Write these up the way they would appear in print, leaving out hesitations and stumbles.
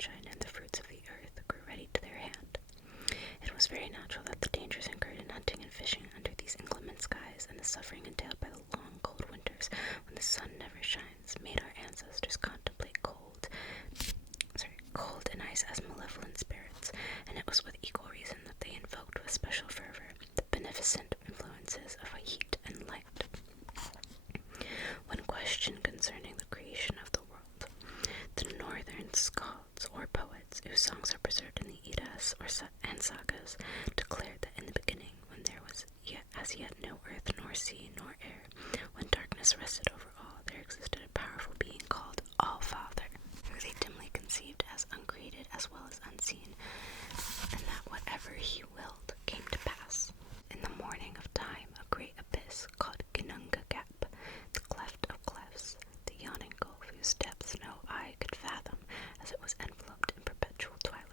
sunshine and the fruits of the earth grew ready to their hand. It was very natural that the dangers incurred in hunting and fishing under these inclement skies, and the suffering entailed by the long, cold winters when the sun never shines, made our ancestors contemplate cold and ice as malevolent spirits, and it was with equal reason that they invoked with special fervor the beneficent influences of heat and light. When questioned concerning the creation of the world, the northern skalds, or poets, whose songs are preserved in the Eddas and sagas, declared that in the beginning, when there was as yet no earth, nor sea, nor air, when darkness rested over all, there existed a powerful being called All-Father, who they dimly conceived as uncreated as well as unseen, and that whatever he willed came to pass. In the morning of time, a great abyss called Ginunga Gap, the cleft of clefts, the yawning gulf whose depths no eye could fathom, as it was enveloped in perpetual twilight.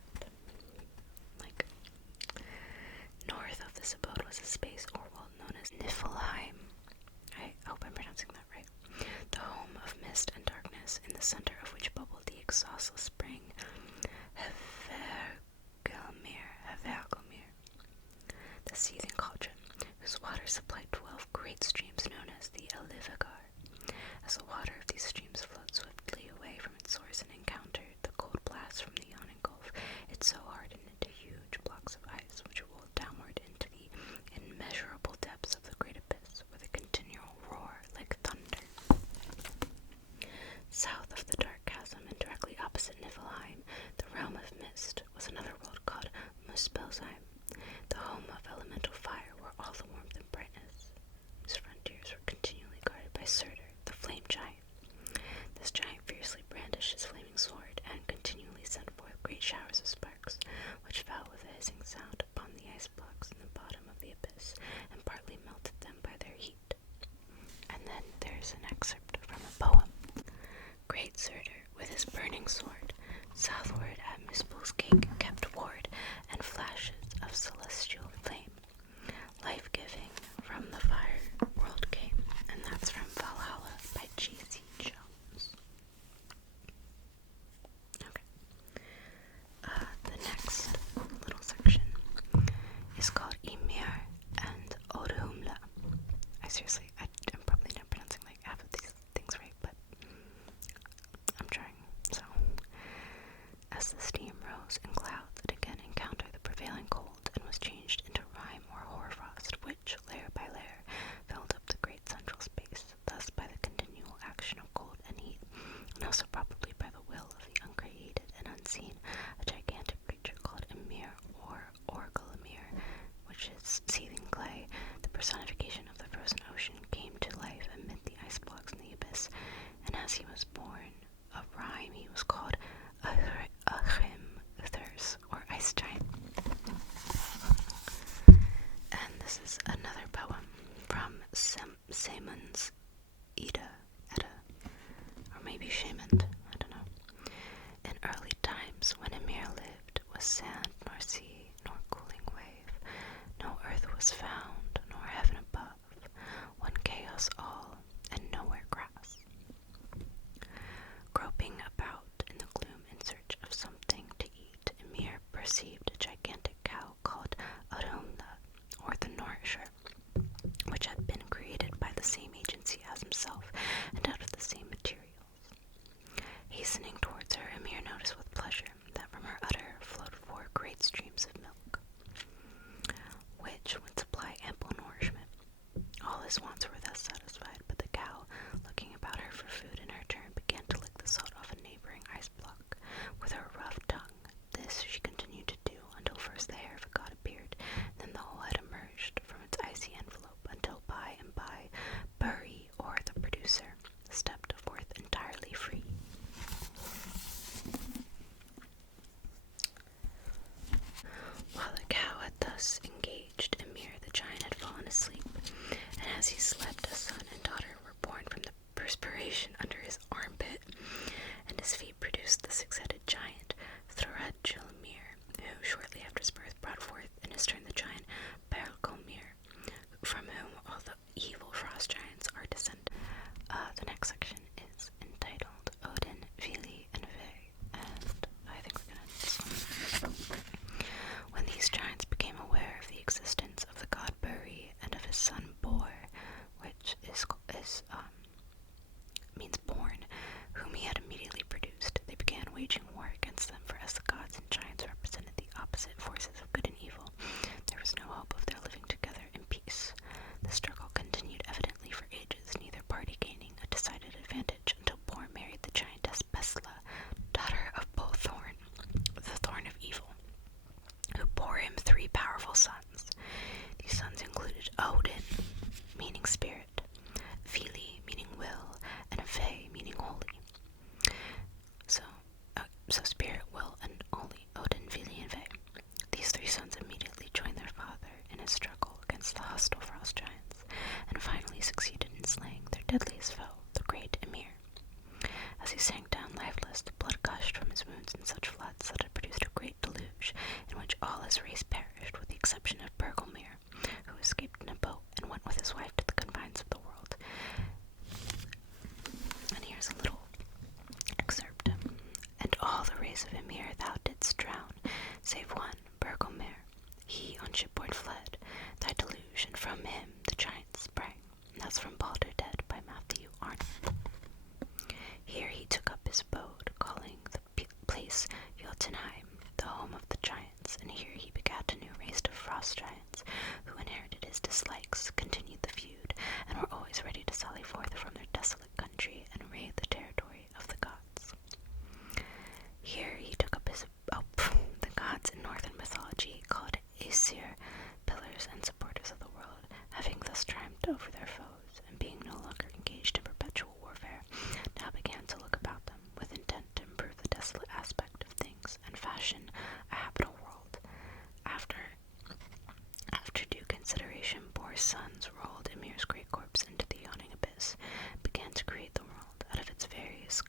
North of this abode was a space or world known as Niflheim. I hope I'm pronouncing that right. The home of mist and darkness, in the center of which bubbled the exhaustless spring Hvergelmir, the seething cauldron, whose water supplied 12 great streams known as the Elivagar. As the water of these streams flowed swiftly away from its source and encountered the cold blast from the yawning gulf, it so hardened into huge blocks of ice which rolled downward into the immeasurable depths of the great abyss with a continual roar like thunder. South of the dark chasm and directly opposite Niflheim, the realm of mist, was another world called Muspelheim, the home of elemental fire where all the warmth and brightness, whose frontiers were continually guarded by Surtur, the flame giant. This giant fiercely brandished his flaming sword and continually sent forth great showers of sparks, which fell with a hissing sound upon the ice blocks in the bottom of the abyss, and partly melted them by their heat. And then there's an excerpt from a poem. Great Surtur, with his burning sword, southward at Muspel's gate kept ward, and flashes of celestial flame, life-giving, from the fire world came. And that's from Valhalla by J.C. Jones. Okay. The next little section is called Ymir and Orumla. I'm probably not pronouncing like half of these things right, but I'm trying. So, as the steam rose in clouds, it again encountered the prevailing cold and was changed into rime or hoarfrost, which, layer by layer, filled up the great central space. Thus, by the continual action of cold and heat, and also probably by the will of the uncreated and unseen, a gigantic creature called Ymir or Orgelmir, which is seething clay, the personification of the frozen ocean, came to life amid the ice blocks in the abyss, and as he was born of rime, he was called Achim Uthers, or Ice Giant. And this is another poem from Saemun's Edda, or maybe Shaman, I don't know. In early times, when Ymir lived, was sand nor sea, nor cooling wave, no earth was found, nor heaven above, one chaos all, and nowhere grass. Groping about in the gloom in search of something to eat, Ymir perceived a gigantic cow called Orumla, or the Norse, which had been created by the same agency as himself and out of the same materials. means born, whom he had immediately produced. They began waging war against them, for as the gods and giants represented the opposite forces of good and evil, there was no hope of their living together in peace. The struggle continued evidently for ages, neither party gaining a decided advantage until Bor married the giantess Besla, daughter of Bothorn, the Thorn of Evil, who bore him 3 powerful sons. These sons included Odin, meaning spirit, Vili, meaning will, and Ve, meaning holy. So spirit, will, and holy, Odin, Vili, and Ve. These 3 sons immediately joined their father in his struggle against the hostile frost giants, and finally succeeded in slaying their deadliest foe, the great Ymir. As he sank down lifeless, the blood gushed from his wounds in such floods that it produced a great deluge, in which all his race perished, with the exception of Bergelmir, who escaped in a boat and went with his wife to the confines of the world. And here's a little excerpt. And all the race of Ymir thou didst drown, save one, Bergelmir. He on shipboard fled, thy deluge, and from him the giants sprang. And that's from Balder Dead by Matthew Arnold. Here he took up his abode, calling the place Jotunheim, the home of the giants, and here he begat a new race of frost giants, who inherited his dislikes, continued the feud, and were always ready to sally forth from their desolate country and raid the territory of the gods. Here he took up the gods in northern mythology, called Aesir, pillars and supporters of the world, having thus triumphed over their foes, and being no longer engaged in perpetual warfare, now began to look about them, with intent to improve the desolate aspect of things, and fashion a habitable world. After due consideration, Bor's sons rolled Ymir's great corpse into the yawning abyss, began to create the world out of its various